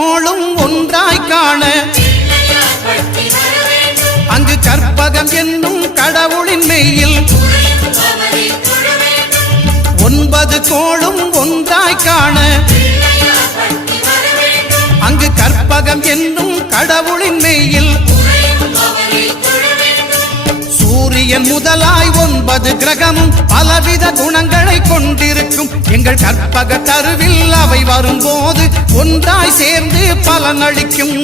கோளும் ஒன்றாய் காண அங்கு கற்பகம் என்னும் கடவுளின் மெய்யில் 9 கோளும் ஒன்றாய் காண அங்கு கற்பகம் என்னும் கடவுளின் மெய்யில் சூரியன் முதலாய் 9 கிரகமும் பலவித குணங்களை கொண்டிருக்கும் எங்கள் கற்பக தருவில் அவை வரும்போது ஒன்றாய் சேர்ந்து பலனளிக்கும்.